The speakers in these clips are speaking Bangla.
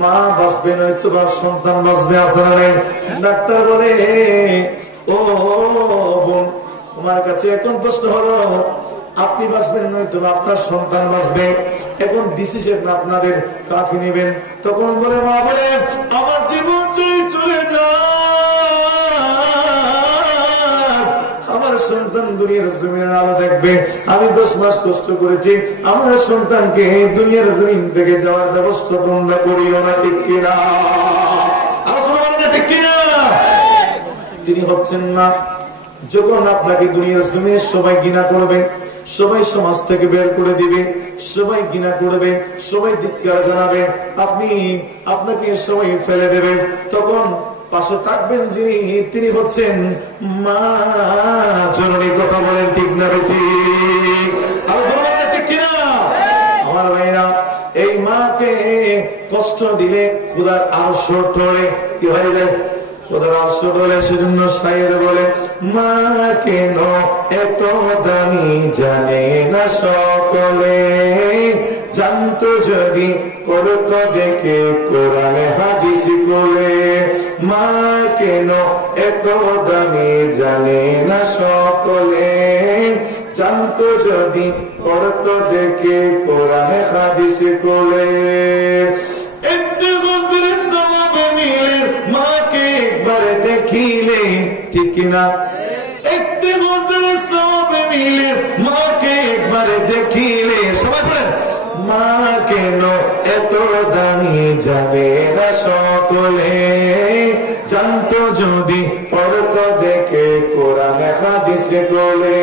মা বাঁচবে নয়তো বা সন্তান বাঁচবে, আছে না নাই? ডাক্তার বলে ও বোন, তোমার কাছে এখন প্রশ্ন হলো আপনি বাঁচবেন নয়তো আপনার সন্তান বাঁচবে, এখন ডিসিশন আপনাদের কাকে নেবেন? তখন বলে মা বলে আমার জীবন যদি চলে যায়, আমার সন্তান দুনিয়ার জমিনের আলো দেখবে। আমি 10 মাস কষ্ট করেছি, আমার সন্তানকে দুনিয়ার জমিন থেকে যাওয়ার ব্যবস্থা তোমরা করিও না, ঠিক কিনা? আলোচনা বলেন না, ঠিক কিনা? তিনি হচ্ছেন না। যখন আপনাকে দুনিয়ার জমিনে সবাই ঘৃণা করবে, সবাই সমাজ থেকে বের করে দিবে, সবাই ঘৃণা করবে, সবাই ধিক্কার জানাবে, আপনাকে সবাই ফেলে দেবে, তখন পাশে থাকবেন যিনি, তিনি হচ্ছেন মা জননী। কথা বলেন ঠিক না ঠিক? ঠিক কিনা আমার ভাইরা? এই মাকে কষ্ট দিলে খোদার আরশ টলে কি হয়ে যায়? খোদার আরশ টলে। সেজন্য শায়ের বলে মা কেন এত দামি জানে না সকলে, জানতো যদি পড়তো দেখে কোরআনে হাদিস বলে। মা কেন এত দামি জানে না সকলে, জানতো যদি পড়তো দেখে কোরআনে হাদিস বলে। একটু গন্তের সওয়াব মিলে মাকে একবার দেখিলে, ঠিক কিনা? একটু গন্তের সওয়াব মিলে মাকে একবার দেখিলে। সবাই বলেন মা কেন এত দামি জানে না সকলে, জানতো যদি পড়তো দেখে কোরআনে হাদিস বলে।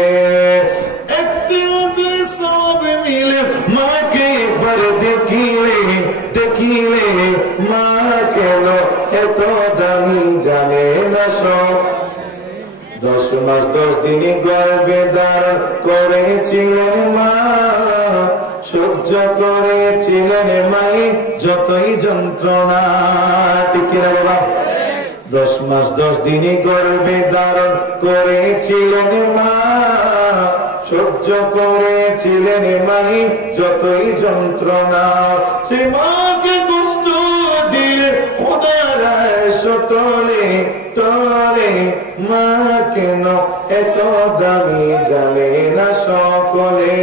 একটু গন্তের সওয়াব মিলে মাকে একবার দেখিলে, দেখিলে মা কেন এত দামি জানে না সব। 10 মাস 10 দিন গর্ভে ধারণ করেছিলেন মা, সহ্য করেছিলেন মাই যতই যন্ত্রণা, ঠিক কিনা বাবা? 10 মাস 10 দিন গর্ভে ধারণ করেছিলেন মা, সহ্য করেছিলেন মাই যতই যন্ত্রণা। সে মাকে কষ্ট দিলে খোদার আরশ টলে টলে, মা কেন এত দামি জানে না সকলে,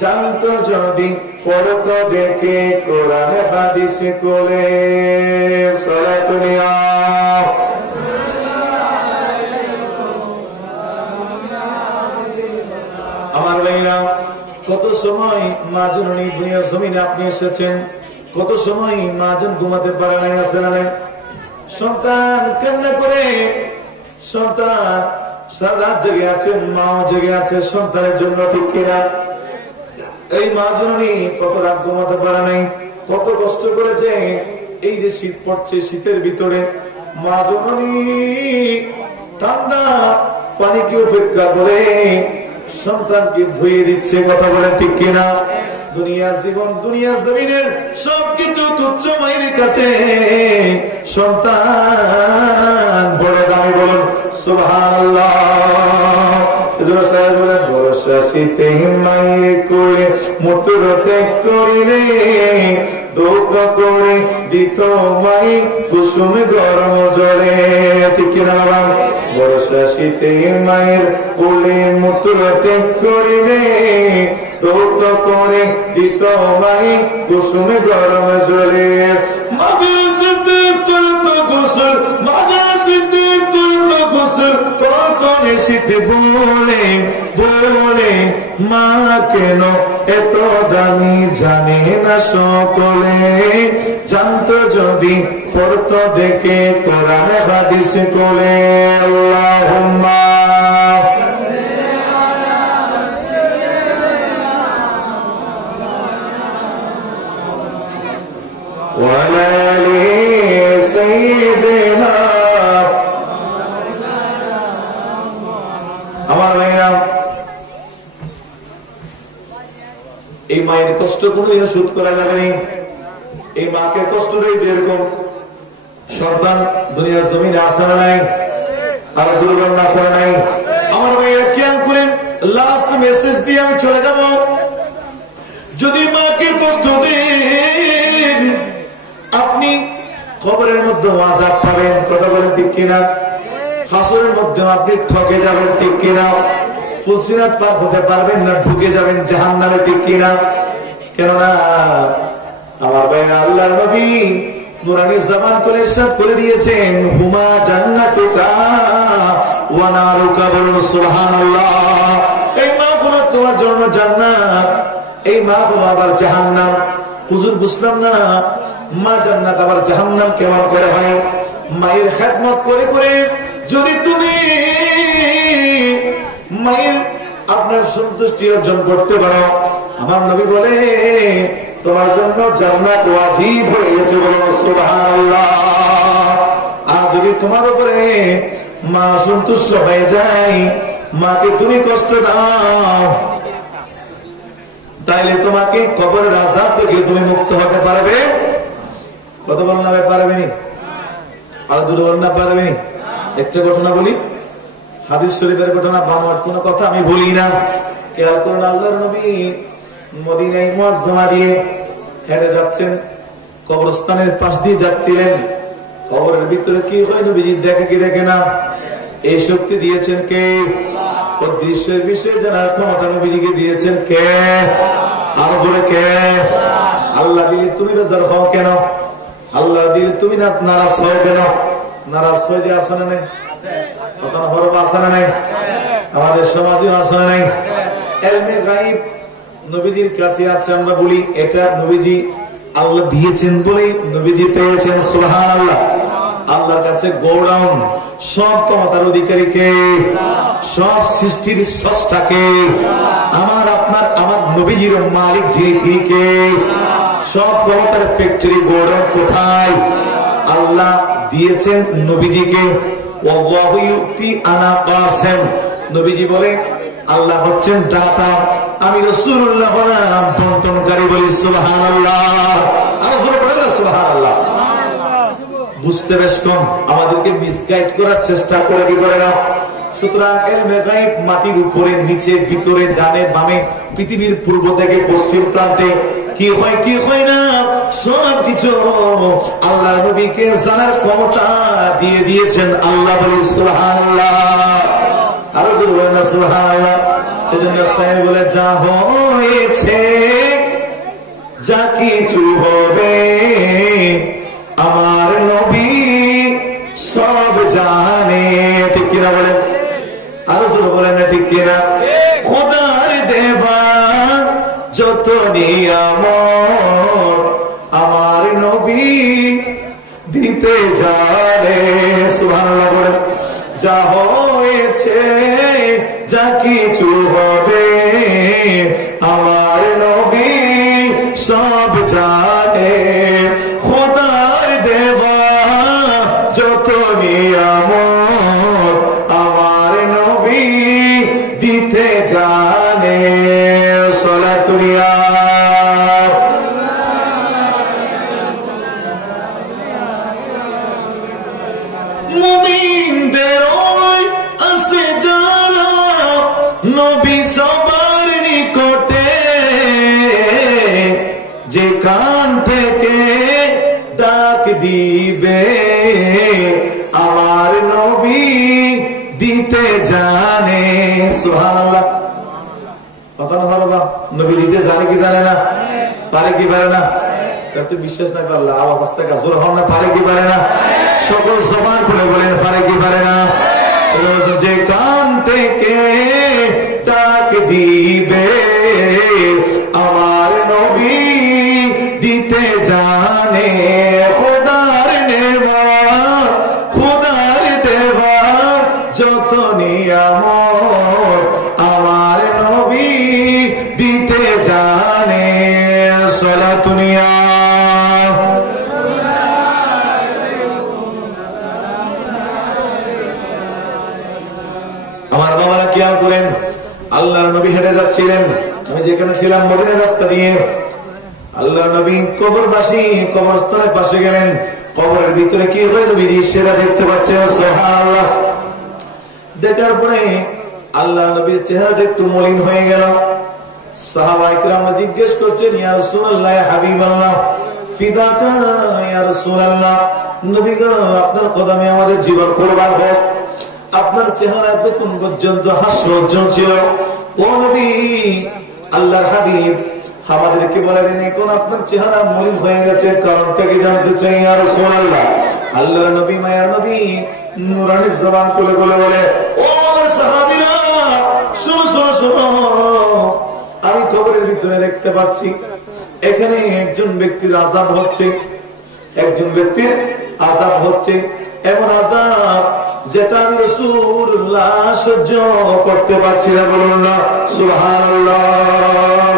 জানতো যদি পড়তো দেখে কোরআনে হাদিস বলে। সালাতুল্লাহ আমার ভাইরা, কত সময় মা জননী দুনিয়ার জমিনে আপনি এসেছেন, কত সময় মা জন ঘুমাতে পারে নাই, আছে না নাই? সন্তান কান্না করে, সন্তান সারা রাত জেগে আছে, মাও জেগে আছে সন্তানের জন্য, ঠিক কিনা? এই মা জননী কত রাত ঘুমাতে পারে নাই, কত কষ্ট করেছে। এই যে শীত পড়ছে, শীতের ভিতরে মা জননী ঠান্ডা পানিকে উপেক্ষা করে সন্তানকে ধুয়ে দিচ্ছে। কথা বলেন ঠিক কিনা? দুনিয়ার জীবন, দুনিয়ার জমিনের সবকিছু তুচ্ছ মায়ের কাছে, সন্তান বড় দামি। বলুন সুবহানাল্লাহ। বর্ষা শীতে মায়ের কোলে মূত্র ত্যাগ করিলে, দৌত করে দিত মাই কুসুম গরম জলে, ঠিক কিনা বাবা? বর্ষা শীতে মায়ের কোলে মূত্র ত্যাগ করিলে, দৌত করে দিত মাই কুসুম গরম জলে। মাগের সাথে করতো গোসল, মাগের সাথে করতো গোসল, কখন শীতে বলে বলে মা কেন এত দামি জানে না সকলে, জানতো যদি পড়তো দেখে কোরআনে হাদিস বলে। আল্লাহুম্মা ওয়ালা আলি সাইয়্যিদিনা। আমার ভাইরা, এই মায়ের কষ্ট কোনোদিনও শোধ করা যাবে না। এই মাকে কষ্ট দেয় যেরকম সন্তান দুনিয়ার জমিনে আসে না নাই, আর দুর্গম আসে না নাই। আমার ভাইয়েরা খেয়াল করেন, লাস্ট মেসেজ দিয়ে আমি চলে যাব। যদি মাকে কষ্ট দেন, আপনি কবরের মধ্যে আযাব পাবেন, কথা বলেন ঠিক কিনা? হাসরের মধ্যে আপনি ঠকে যাবেন, ঠিক কিনা? ফুলসিরাত পার হতে পারবেন না, ঢুকে যাবেন জাহান্নামে, ঠিক কিনা? কেননা আমার ভাই আল্লাহর নবী নুরানি জামান করে ইরশাদ করে দিয়েছেন, হুমা জান্নাতুকা ওয়া নারুকা, বলুন সুবহানাল্লাহ। এই মা হলো তোমার জন্য জান্নাত, এই মা হলো আবার জাহান্নাম। হুজুর বুঝলাম না, মা জান্নাত আবার জাহান্নাম কেমন করে হয়? মায়ের খেদমত করে করে যদি তুমি মায়ের আপনার সন্তুষ্টি অর্জন করতে পারো, আমার নবী বলে তোমার জন্য জান্নাত ওয়াজিব হয়ে গেছে, বলুন সুবহানাল্লাহ। আর যদি তোমার উপরে মা সন্তুষ্ট হয়ে যায়, মাকে তুমি কষ্ট দাও, তাইলে তোমাকে কবরের আযাব থেকে তুমি মুক্ত হতে পারবে। কত বলুন না, পারবে নি? আর দূরে বলুন না, পারবে নি? একটা ঘটনা বলি, হাদিস শরীফের ঘটনা, বানোয়াট কোন কথা আমি বলি না, খেয়াল করুন। আল্লাহর নবী মদিনায় মুআজ্জামা দিয়ে হেঁটে যাচ্ছেন, কবরস্থানের পাশ দিয়ে যাচ্ছিলেন। কবরের ভিতরে কি হয় নবীজি দেখে কি দেখে না? এই শক্তি দিয়েছেন কে? ও দৃশ্যের বিষয়ে জানার ক্ষমতা নবীজিকে দিয়েছেন কে? আরো জোরে কে? আল্লাহ দিলে তুমি বেজার হও কেন? আল্লাহ দিলে তুমি নারাজ হও কেন? নারাজ হয়ে যে আসনে নেই, আসনে নাই, আমাদের সমাজেও আসনে নাই। ইলমে গায়ব নবীজির কাছে আছে, আমরা বলি এটা নবীজি আল্লাহ দিয়েছেন বলেই নবীজি পেয়েছেন, সুবহানাল্লাহ। আল্লাহর কাছে গোডাউন, সব ক্ষমতার অধিকারী কে? সব সৃষ্টির স্রষ্টা কে? আমার আপনার আমার নবীজির মালিক যিনি, কে? সব ক্ষমতার ফ্যাক্টরি গোডাউন কোথায়? আল্লাহ দিয়েছেন নবীজিকে। ওয়াল্লাহু ইউতি আনা কাসিম, নবীজি বলে আল্লাহ হচ্ছেন দাতা, আমি রাসূলুল্লাহ হলাম বন্টনকারী, বলি সুবহানাল্লাহ। আর জোরে বলেন সুবহানাল্লাহ। বুঝতে বেশ কম, আমাদেরকে মিসগাইড করার চেষ্টা করে কি করে না? সুতরাং ইলমে গায়ব মাটির উপরে, নিচে, ভিতরে, ডানে বামে, পৃথিবীর পূর্ব থেকে পশ্চিম প্রান্তে কি হয় কি হয় না, সব কিছু আল্লাহ নবীকে জানার ক্ষমতা দিয়ে দিয়েছেন আল্লাহ, বলি সুবহানাল্লাহ। আরো জোরে বলেন না সুবহানাল্লাহ। সেজন্য সাহেব বলে, যা হয়েছে যা কিছু হবে আমার নবী সব জানে, ঠিক কিনা বলেন? আরো জোরে বলেন না, ঠিক কিনা? খোদার দেওয়া যত নিয়ামত আমার নবী দিতে জানে, সুবহানাল্লাহ বলেন। যা হয়েছে যা কিছু হবে আমার নবী সব জানে, খোদার দেওয়া যত নিয়ামত আমার নবী দিতে জানে। সলাতুল্লাহ মুমিনদের আছে যারা নবী সবার নিকটে, যে কান থেকে ডাক দিবে আমার নবী দিতে জানে, সুবহানাল্লাহ। কথা না পারবা, নবী দিতে জানে কি জানে না? পারে কি পারে না? তাতে বিশ্বাস না করলে আওয়াজ আস্তে জোর হন না, পারে কি পারে না? সকল জবান খুলে বলেন, পারে কি পারে না? যে কান থেকে ডাক দিবে আমার নবী দিতে জানে, খোদার নেওয়া খোদার দেওয়া যত নিয়ামত আমার নবী দিতে জানে। সালাতুনিয়া আমার বাবারা খেয়াল করেন, আল্লাহর নবী হেঁটে যাচ্ছিলেন, আমি যেখানে ছিলাম মদিনার রাস্তা দিয়ে, আল্লাহর নবী কবরবাসী কবরস্থানের পাশে গেলেন, কবরের ভিতরে কি হয় নবীজি সেটা দেখতে পাচ্ছেন, সুবহানাল্লাহ। দেখার পরে আল্লাহ নবীর চেহারাটা একটু মলিন হয়ে গেল। সাহাবায়ে কিরাম জিজ্ঞেস করছেন, ইয়া রাসূলুল্লাহ, ইয়া হাবিবাল্লাহ, ফিদাকা ইয়া রাসূলুল্লাহ, নবী গো আপনার কদমে আমাদের জীবন কুরবান হোক। আপনার চেহারা এতক্ষণ পর্যন্ত হাস্যোজ্জ্বল ছিল। ও নবী, আল্লাহর হাবিব, আমাদেরকে বলে দিন এখন আপনার চেহারা মলিন হয়ে গেছে, কারণটা কি জানতে চাই ইয়া রাসূলুল্লাহ। আল্লাহর নবী, মায়ার নবী নূরানি জবান খুলে বলে ও আমার সাহাবীরা, শোনো শোনো শোনো, আমি কবরের ভিতরে দেখতে পাচ্ছি এখানে একজন ব্যক্তির আযাব হচ্ছে, একজন ব্যক্তির আযাব হচ্ছে, এমন আযাব যেটা আমি রাসূলুল্লাহ সহ্য করতে পারছি না। বলুন না সুবহানাল্লাহ।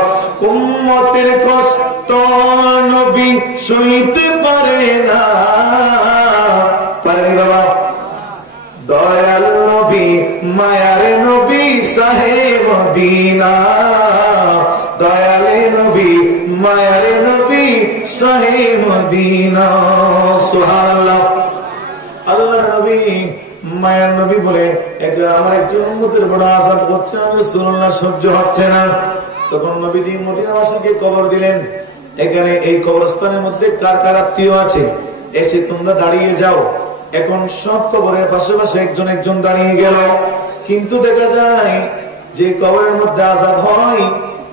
উম্মতের কষ্ট নবী সইতে পারে না, পারেনি বাবা। দয়াল নবী, মায়ার নবী, শাহে মদিনা, দয়ালে নবী, মায়ার নবী, শাহে মদিনা। সুবহানাল্লাহ। আল্লাহর নবী, মায়ার নবী বলে আমার একজন উম্মতের বড় আযাব হচ্ছে, আমি রাসূলুল্লাহ সহ্য হচ্ছে না। তখন নবীজি মদিনাবাসীকে খবর দিলেন, এখানে এই কবরস্থানের মধ্যে কার কার আত্মীয় আছে, এসে তোমরা দাঁড়িয়ে যাও। এখন সব কবরের পাশে পাশে একজন একজন দাঁড়িয়ে গেল, কিন্তু দেখা যায় যে কবরের মধ্যে আযাব হয়,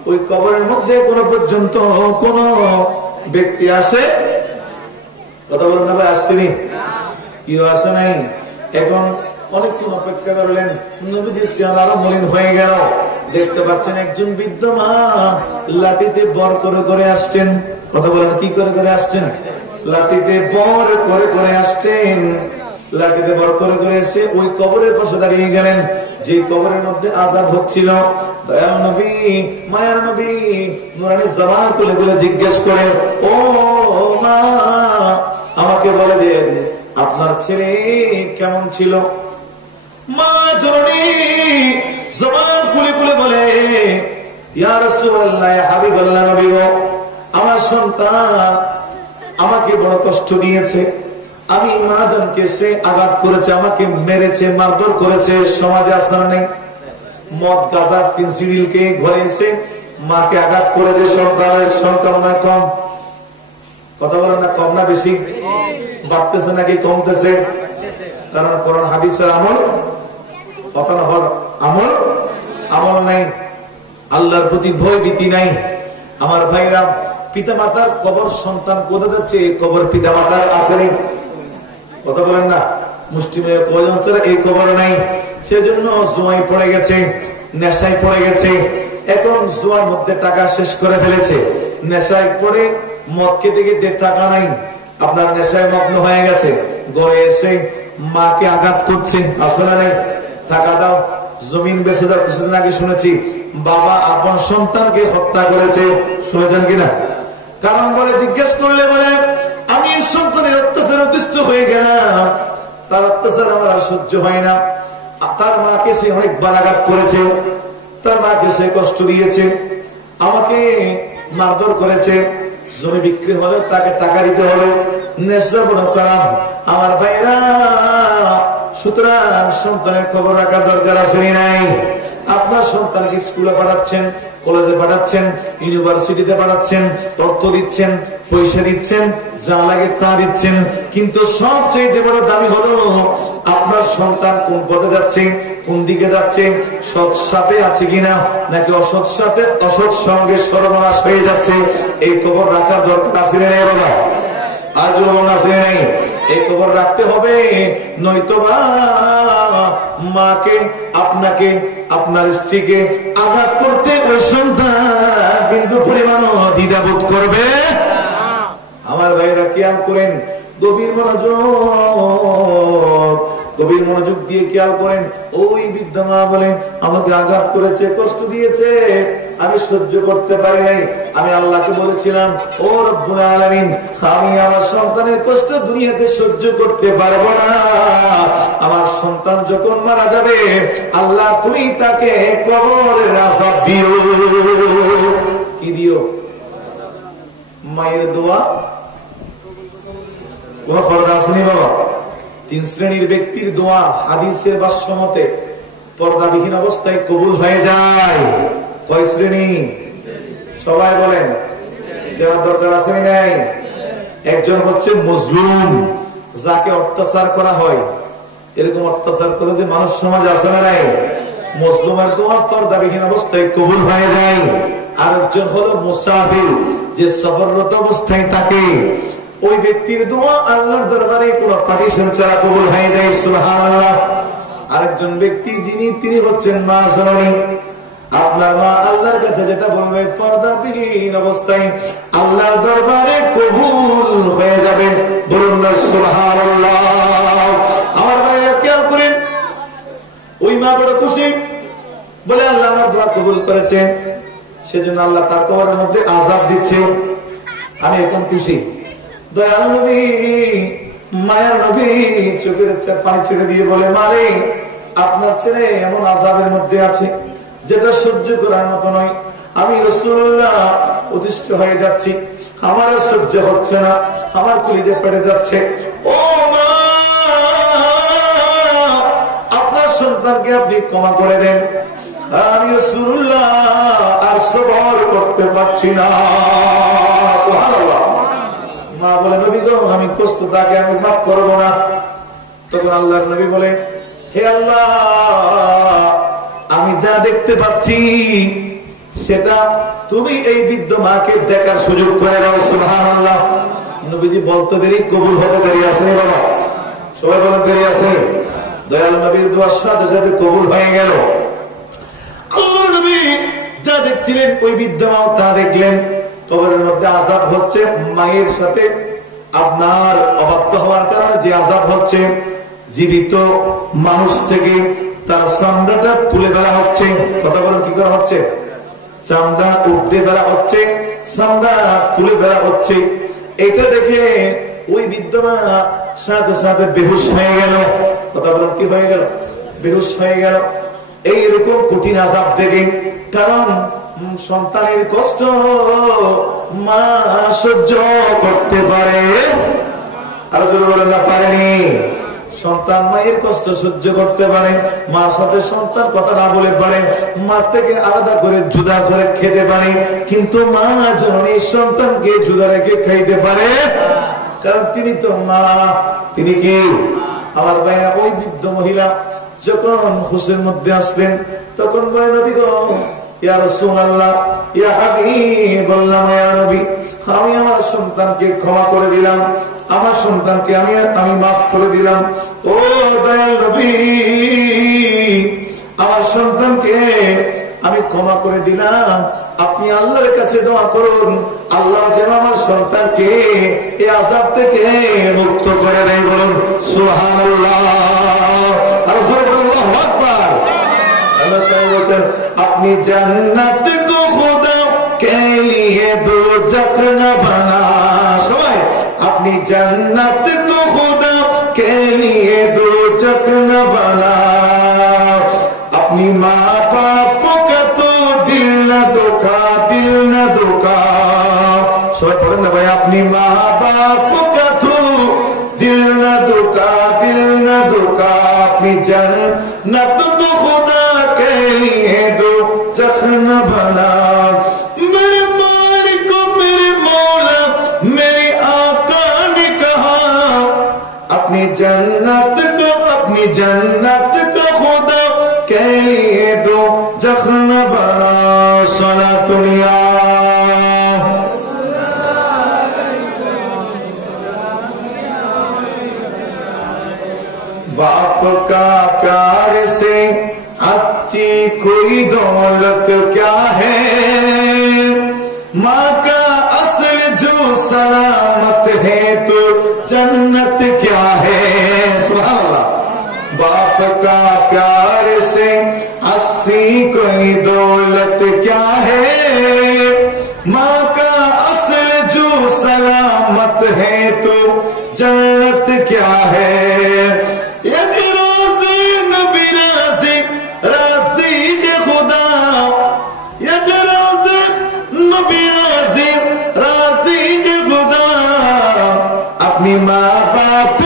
ওই কবরের মধ্যে কোনো পর্যন্ত কোন ব্যক্তি আসে, কথা বলেন না ভাই, আসছেনি? কেউ আসে নাই। এখন অনেকক্ষণ অপেক্ষা করলেন, নবীজির চেহারা আরো মলিন হয়ে গেল। দেখতে পাচ্ছেন একজন বৃদ্ধ মা লাঠিতে বর করে করে আসছেন। কথা বলেন, কি করে করে আসছেন? লাঠিতে বর করে করে আসছেন। লাঠিতে বর করে করে এসে ওই কবরের পাশে দাঁড়িয়ে গেলেন, যে কবরের মধ্যে আযাব হচ্ছিল। দয়াল নবী, মায়ার নবী নূরানি জবান খুলে খুলে জিজ্ঞেস করে, ও মা, আমাকে বলে দেন আপনার ছেলে কেমন ছিল? মা জননী জবান খুলে খুলে বলে, ইয়া রাসূলুল্লাহ, ইয়া হাবিবাল্লাহ, নবী গো, আমার সন্তান আমাকে বড় কষ্ট দিয়েছে। আমি মা জানকে সে আঘাত করেছে, আমাকে মেরেছে, মারধর করেছে। সমাজে আসনা নেই, মদ গাঁজা ফেন্সিডিলকে ঘরে এসে মাকে আঘাত করেছে। সন্তানের সংখ্যা কম, কথা বলেন না, কম না বেশি? বাড়তেছে নাকি কমতেছে? কারণ কোরআন হাদিসের আমল, কথা না হওয়ার আমল, আমল নাই, আল্লাহর প্রতি ভয় ভীতি নাই। আমার ভাইরা, পিতা মাতার কবর সন্তান কোথায় যাচ্ছে? কবর পিতা মাতার আসেনি, কথা বলেন না? মুসলিমের কয়জন ছাড়া এই কবর নাই। সেজন্য জুয়ায় পড়ে গেছে, নেশায় পড়ে গেছে। এখন জুয়ার মধ্যে টাকা শেষ করে ফেলেছে, নেশায় পড়ে মদ খেতে খেতে টাকা নাই, আপনার নেশায় মগ্ন হয়ে গেছে। ঘরে এসে মাকে আঘাত করছে, আসলে নাই, টাকা দাও, জমিন বেঁচে দাও। কিছুদিন আগে শুনেছি বাবা আপন সন্তানকে হত্যা করেছে, শুনেছেন কিনা? কারণ বলে, জিজ্ঞেস করলে বলে, আমি এই সন্তানের অত্যাচার অতিষ্ঠ হয়ে গেলাম, তার অত্যাচার আমার আর সহ্য হয় না। তার মাকে সে অনেকবার আঘাত করেছে, তার মাকে সে কষ্ট দিয়েছে, আমাকে মারধর করেছে, জমি বিক্রি হলে তাকে টাকা দিতে হবে, নেশা বড় খারাপ। আমার ভাইরা, সুতরাং সন্তানের খবর রাখার দরকার আছে নাই? আপনার সন্তানকে স্কুলে পাঠাচ্ছেন, কলেজে পাঠাচ্ছেন, ইউনিভার্সিটিতে পাঠাচ্ছেন, অর্থ দিচ্ছেন, পয়সা দিচ্ছেন, যা লাগে তা দিচ্ছেন, কিন্তু সবচেয়ে বড় দাবি হলো আপনার সন্তান কোন পথে যাচ্ছে, কোন দিকে যাচ্ছে, সৎ সাথে আছে কিনা, নাকি অসৎ সাথে অসৎ সঙ্গে সর্বনাশ হয়ে যাচ্ছে। এই খবর রাখার দরকার আছে না বাবা? আজও মনে আছে নাই? এই খবর রাখতে হবে, নয়তোবা মাকে, আপনাকে, আপনার স্ত্রীকে আঘাত করতে ওই সন্তান কিন্তু পরিমাণ দ্বিধাবোধ করবে। আমার ভাইরা খেয়াল করেন, গভীর মনোযোগ দিয়ে খেয়াল করেন। ওই বৃদ্ধা মা বলেন, আমাকে আঘাত করেছে, কষ্ট দিয়েছে, আমি সহ্য করতে পারি নাই। আমি আল্লাহকে বলেছিলাম, ও রব্বুল আলামিন, আমি আমার সন্তানের কষ্ট দুনিয়াতে সহ্য করতে পারবো না। আমার সন্তান যখন মারা যাবে, আল্লাহ তুমি তাকে কবরের আযাব দিও। কি দিও? মায়ের দোয়া কোন ফরজ আসেনি বাবা? 3 শ্রেণীর ব্যক্তির দোয়া হাদিসের ভাষ্য মতে পর্দাবিহীন অবস্থায় কবুল হয়ে যায়। কয় শ্রেণী? সবাই বলেন, যারা দরকার আছে নাই? একজন হচ্ছে মজলুম, যাকে অত্যাচার করা হয়। এরকম অত্যাচার করে যে মানুষ সমাজ আছে না নাই? মজলুমের দোয়া পর্দাবিহীন অবস্থায় কবুল হয়ে যায়। আরেকজন হলো মুসাফির, যে সফররত অবস্থায় থাকে, ওই ব্যক্তির দোয়া আল্লাহর দরবারে কোন পার্টিশন ছাড়া কবুল হয়ে যায়। সুবহানাল্লাহ। আরেকজন ব্যক্তি তিনি হচ্ছেন মা জননী। আপনার মা আল্লাহর কাছে যেটা বলবে পর্দাবিহীন অবস্থায় আল্লাহর দরবারে কবুল হয়ে যাবে। বলুন না সুবহানাল্লাহ। আমার ভাইরা খেয়াল করেন, ওই মা বড় খুশি, বলে আল্লাহ আমার দোয়া কবুল করেছে, সেজন্য আল্লাহ তার কবরের মধ্যে আযাব দিচ্ছে, আমি এখন খুশি। দয়াল নবী, মায়ের নবী চোখের পানি ছেড়ে দিয়ে বলে, মারে আপনার ছেলে এমন আযাবের মধ্যে আছে যেটা সহ্য করার মতো নয়। আমি রাসূলুল্লাহ অতিষ্ঠ হয়ে যাচ্ছি, আমার সহ্য হচ্ছে না, আমার কলিজা পেটে যাচ্ছে। ও মা, আপনার সন্তানকে আপনি ক্ষমা করে দেন, আমি রাসূলুল্লাহ আর সবর করতে পারছি না। সুবহানাল্লাহ। মা বলে, নবী গো, আমি কষ্ট তাকে আমি মাফ করবো না। তখন আল্লাহর নবী বলে, হে আল্লাহ, আমি যা দেখতে পাচ্ছি সেটা তুমি এই বৃদ্ধ মাকে দেখার সুযোগ করে দাও। সুবহানাল্লাহ। নবীজি বলতে দেরি, কবুল হতে দেরি আছে বাবা? সবাই বলেন দেরি আছে? দয়াল নবীর দোয়ার সাথে সাথে কবুল হয়ে গেল। আল্লাহর নবী যা দেখছিলেন ওই বৃদ্ধ মাও তা দেখলেন। কবরের মধ্যে আযাব হচ্ছে, মায়ের সাথে আপনার অবাধ্য হওয়ার কারণে যে আযাব হচ্ছে, জীবিত মানুষ থেকে তার চামড়াটা তুলে ফেলা হচ্ছে। কথা বলেন, কি করা হচ্ছে? চামড়া উঠে ফেলা হচ্ছে, চামড়া তুলে ফেলা হচ্ছে। এটা দেখে ওই বৃদ্ধ মা সাথে সাথে বেহুশ হয়ে গেল। কথা বলেন, কি হয়ে গেল? বেহুশ হয়ে গেল। এইরকম কঠিন আযাব দেখে, কারণ সন্তানের কষ্ট মা সহ্য করতে পারে, আর যদি বলেন না পারেনি। সন্তান মায়ের কষ্ট সহ্য করতে পারে, মার সাথে সন্তান কথা না বলে পারে, মার থেকে আলাদা করে জুদা করে খেতে পারে, কিন্তু মা জননী সন্তানকে জুদা রেখে খাইতে পারে, কারণ তিনি তো মা। তিনি কি? আমার ভাইয়া, ওই বৃদ্ধ মহিলা যখন হুঁশের মধ্যে আসলেন, তখন বলে, নবী গো, ইয়া রাসূলুল্লাহ, ইয়া হাবিবাল্লাহ, ইয়া নবী, আমি আমার সন্তানকে ক্ষমা করে দিলাম, আমার সন্তানকে আমি মাফ করে দিলাম। ও দয়াল নবী, আমার সন্তানকে আমি ক্ষমা করে দিলাম, আপনি আল্লাহর কাছে দোয়া করুন, আল্লাহ যেন আমার সন্তানকে এই আযাব থেকে মুক্ত করে দেয়। বলুন সুবহানাল্লাহ। আল্লাহু আকবার। আল্লাহ বলেন, আপনি জান্নাত কো খুদা কে লিয়ে দোজখ না বানা। সবাই, अपनी जन्नत को खुदा के लिए दोजख न बना, अपनी माँ बाप का तो दिल न दुखा, दिल न दुखा। सब पढ़ें ना भाई, अपनी माँ बाप का तो दिल न दुखा, दिल न दुखा, अपनी जन्नत को खुदा के लिए दोजख न बना। मेरे मालिक को, मेरे मौला, मेरे अपनी जन्नत को खुदा के लिए दो जख्न बना। सलातुल्लाह। बाप का प्यार से अच्छी कोई दौलत क्या है, माँ का असल जो सलामत है तो जन्नत क्या है। सुभान अल्लाह। बाप का प्यार से अस्सी कोई दौलत क्या है, माँ का असल जो सलामत है तो जन्नत क्या है। अपनी माँ बाप